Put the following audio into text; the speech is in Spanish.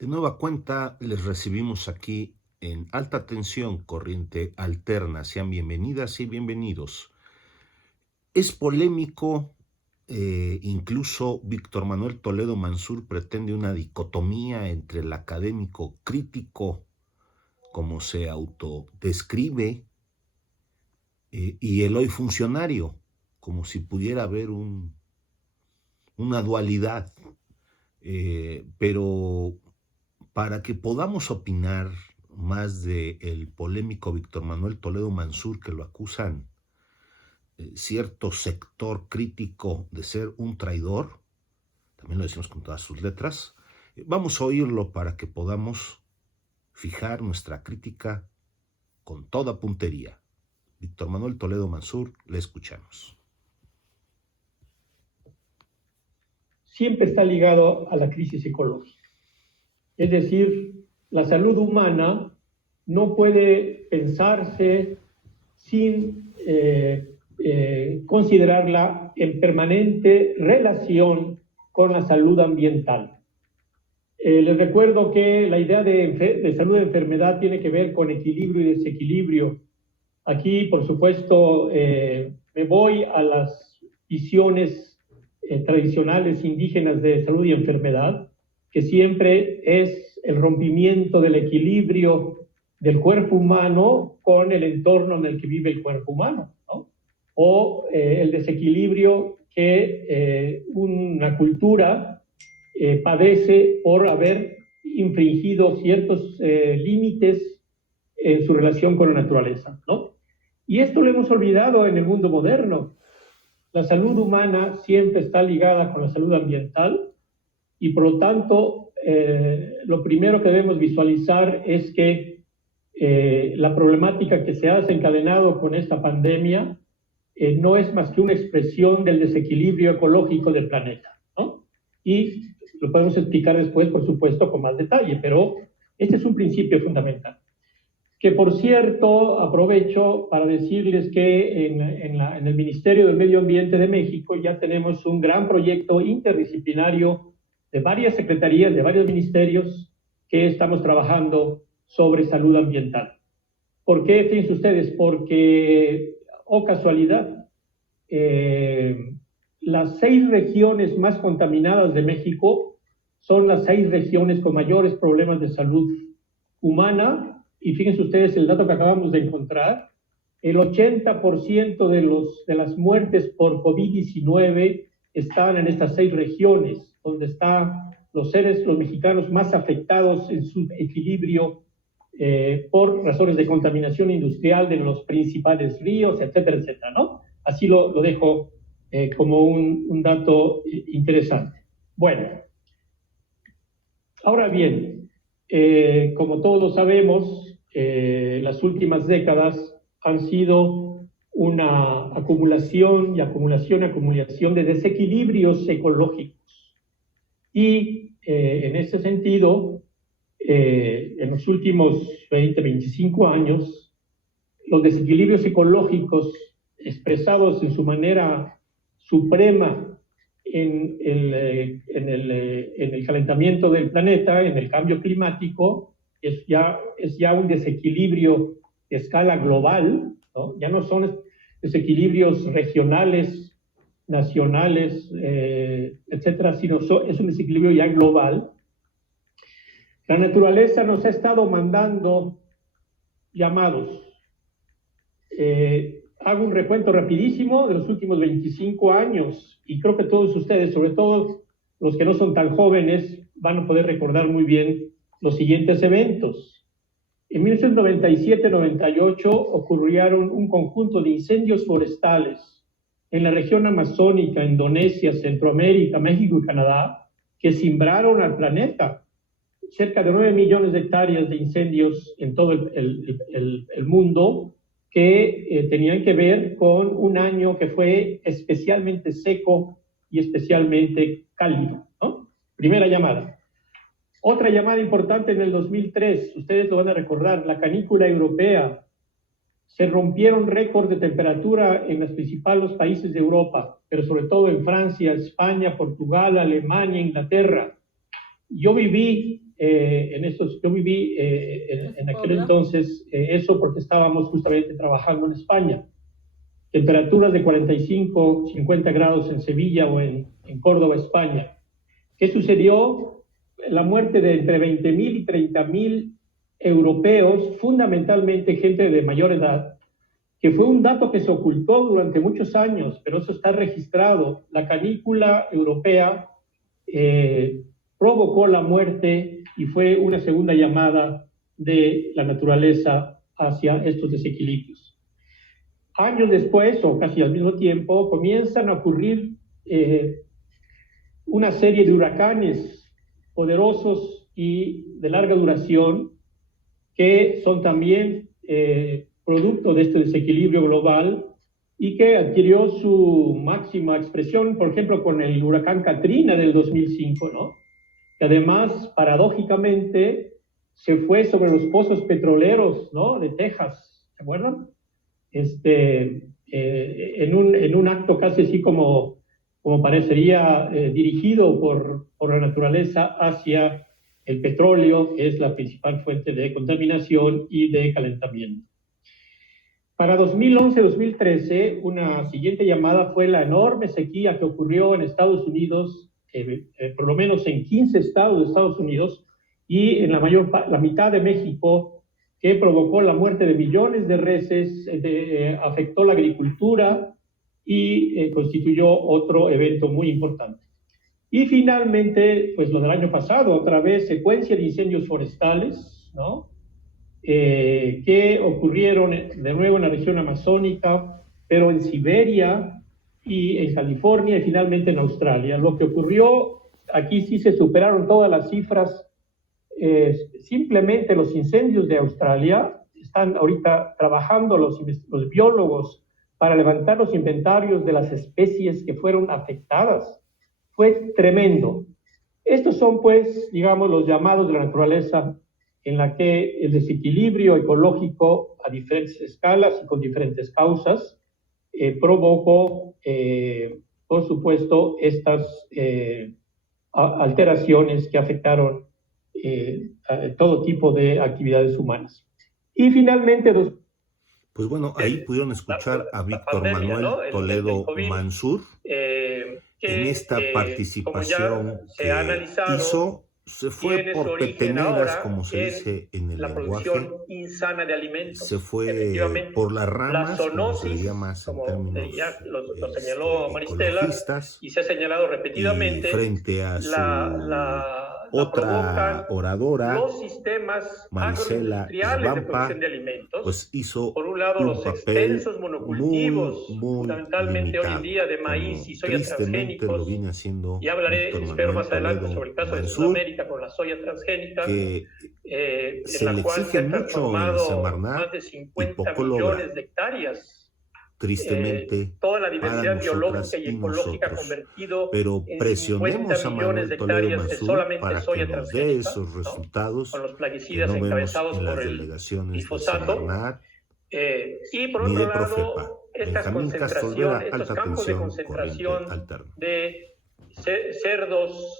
De nueva cuenta, les recibimos aquí en alta tensión, corriente alterna. Sean bienvenidas y bienvenidos. Es polémico, incluso Víctor Manuel Toledo Mansur pretende una dicotomía entre el académico crítico, como se autodescribe, y el hoy funcionario, como si pudiera haber una dualidad. Pero para que podamos opinar más del polémico Víctor Manuel Toledo Mansur, que lo acusan cierto sector crítico de ser un traidor, también lo decimos con todas sus letras, vamos a oírlo para que podamos fijar nuestra crítica con toda puntería. Víctor Manuel Toledo Mansur, le escuchamos. Siempre está ligado a la crisis ecológica. Es decir, la salud humana no puede pensarse sin considerarla en permanente relación con la salud ambiental. Les recuerdo que la idea de salud de enfermedad tiene que ver con equilibrio y desequilibrio. Aquí, por supuesto, me voy a las visiones tradicionales indígenas de salud y enfermedad, que siempre es el rompimiento del equilibrio del cuerpo humano con el entorno en el que vive el cuerpo humano, ¿no? O el desequilibrio que una cultura padece por haber infringido ciertos límites en su relación con la naturaleza, ¿no? Y esto lo hemos olvidado en el mundo moderno. La salud humana siempre está ligada con la salud ambiental y por lo tanto lo primero que debemos visualizar es que la problemática que se ha desencadenado con esta pandemia no es más que una expresión del desequilibrio ecológico del planeta, ¿no? Y lo podemos explicar después, por supuesto, con más detalle, pero este es un principio fundamental. Que por cierto, aprovecho para decirles que en el Ministerio del Medio Ambiente de México ya tenemos un gran proyecto interdisciplinario de varias secretarías, de varios ministerios que estamos trabajando sobre salud ambiental. ¿Por qué? Fíjense ustedes, porque, oh casualidad, las 6 regiones más contaminadas de México son las 6 regiones con mayores problemas de salud humana. Y fíjense ustedes el dato que acabamos de encontrar, el 80% de las muertes por COVID-19 están en estas 6 regiones, donde están los mexicanos más afectados en su equilibrio por razones de contaminación industrial de los principales ríos, etcétera, etcétera, ¿no? Así lo dejo como un dato interesante. Bueno, ahora bien, como todos sabemos, las últimas décadas han sido una acumulación de desequilibrios ecológicos. Y en ese sentido, en los últimos 20, 25 años, los desequilibrios ecológicos expresados en su manera suprema en el calentamiento del planeta, en el cambio climático, es ya un desequilibrio de escala global, ¿no? Ya no son desequilibrios regionales, nacionales, etcétera, sino es un desequilibrio ya global. La naturaleza nos ha estado mandando llamados. Hago un recuento rapidísimo de los últimos 25 años y creo que todos ustedes, sobre todo los que no son tan jóvenes, van a poder recordar muy bien los siguientes eventos. En 1997-98 ocurrieron un conjunto de incendios forestales en la región amazónica, Indonesia, Centroamérica, México y Canadá, que cimbraron al planeta. Cerca de 9 millones de hectáreas de incendios en todo el mundo, que tenían que ver con un año que fue especialmente seco y especialmente cálido, ¿no? Primera llamada. Otra llamada importante en el 2003, ustedes lo van a recordar, la canícula europea. Se rompieron récords de temperatura en los principales países de Europa, pero sobre todo en Francia, España, Portugal, Alemania, Inglaterra. Yo viví yo viví en aquel entonces eso porque estábamos justamente trabajando en España. Temperaturas de 45, 50 grados en Sevilla o en Córdoba, España. ¿Qué sucedió? La muerte de entre 20.000 y 30.000 europeos, fundamentalmente gente de mayor edad, que fue un dato que se ocultó durante muchos años, pero eso está registrado. La canícula europea provocó la muerte y fue una segunda llamada de la naturaleza hacia estos desequilibrios. Años después, o casi al mismo tiempo, comienzan a ocurrir una serie de huracanes poderosos y de larga duración que son también producto de este desequilibrio global y que adquirió su máxima expresión, por ejemplo, con el huracán Katrina del 2005, ¿no? Que además, paradójicamente, se fue sobre los pozos petroleros, ¿no? De Texas, ¿se acuerdan? En un acto casi así como parecería dirigido por la naturaleza hacia el petróleo, que es la principal fuente de contaminación y de calentamiento. Para 2011-2013, una siguiente llamada fue la enorme sequía que ocurrió en Estados Unidos, por lo menos en 15 estados de Estados Unidos, y en la mitad de México, que provocó la muerte de millones de reses, afectó la agricultura y constituyó otro evento muy importante. Y finalmente, pues lo del año pasado, otra vez, secuencia de incendios forestales, ¿no? Que ocurrieron de nuevo en la región amazónica, pero en Siberia y en California y finalmente en Australia. Lo que ocurrió, aquí sí se superaron todas las cifras. Simplemente los incendios de Australia, están ahorita trabajando los biólogos para levantar los inventarios de las especies que fueron afectadas. Fue tremendo. Estos son, pues, digamos, los llamados de la naturaleza en la que el desequilibrio ecológico a diferentes escalas y con diferentes causas provocó, por supuesto, estas alteraciones que afectaron a todo tipo de actividades humanas. Y finalmente, pues bueno, ahí pudieron escuchar a Víctor Manuel, ¿no? Toledo Mansur. En esta participación que hizo, se fue por peteneras, como se dice en el lenguaje, insana de alimentos. se fue por las ramas, como se le llama en términos lo señaló Maristela, ecologistas, y se ha señalado repetidamente, y frente a su otra oradora, los sistemas Marisela Isbampa, de alimentos, pues hizo por un lado, los papel monocultivos, muy fundamentalmente limitado, hoy en día de maíz y soya tristemente lo viene transgénicos. haciendo Y hablaré, espero, más adelante Toledo sobre el caso de Mansur, Sudamérica con la soya transgénica, que se en le la cual exige se han mucho en transformado Semarnat más de y 50 poco millones logra. de hectáreas. Tristemente, Toda la para diversidad nosotras biológica y y ecológica nosotros. convertido Pero en presionemos 50 a millones Manuel de Toledo hectáreas de Mansur solamente para que soya nos dé transgénica, esos ¿no? resultados Con los que plaguicidas no vemos encabezados en las por el delegaciones de glifosato. Semarnat Y por ni otro de Profepa. lado, Benjamín Castolvera, estos alta campos de tensión, corriente concentración alterna. de cerdos